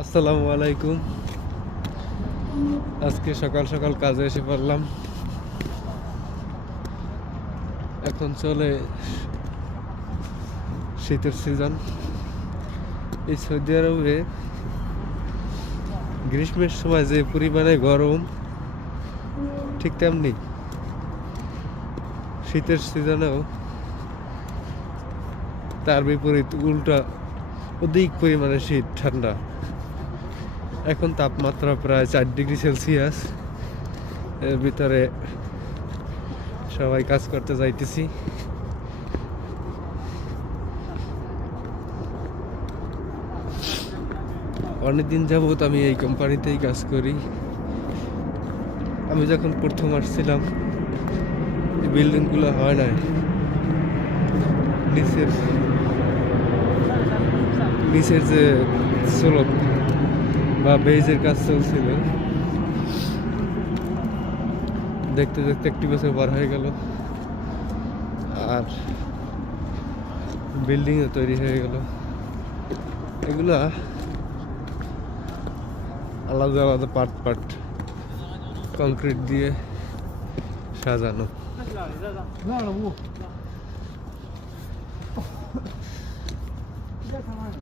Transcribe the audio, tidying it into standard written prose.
আসসালামু আলাইকুম। আজকে সকাল সকাল কাজে এসে পড়লাম। এখন চলে শীতের সিজন। এই সৌদি আরবে গ্রীষ্মের সময় যে পরিমাণে গরম, ঠিক তেমনি শীতের সিজনেও তার বিপরীত উল্টা অধিক পরিমাণে শীত, ঠান্ডা। এখন তাপমাত্রা প্রায় 4 ডিগ্রি সেলসিয়াস। এর ভিতরে সবাই কাজ করতে যাইতেছি। অনেকদিন যাবত আমি এই কোম্পানিতেই কাজ করি। আমি যখন প্রথম আসছিলাম এই বিল্ডিংগুলো হয় নাই, নিচের যে স্লোপ বা বেজের কাজ চলছিল, দেখতে দেখতে একটি বছর পার হয়ে গেল আর বিল্ডিংও তৈরি হয়ে গেল। এগুলা আলাদা আলাদা পার্ট পার্ট কংক্রিট দিয়ে সাজানো।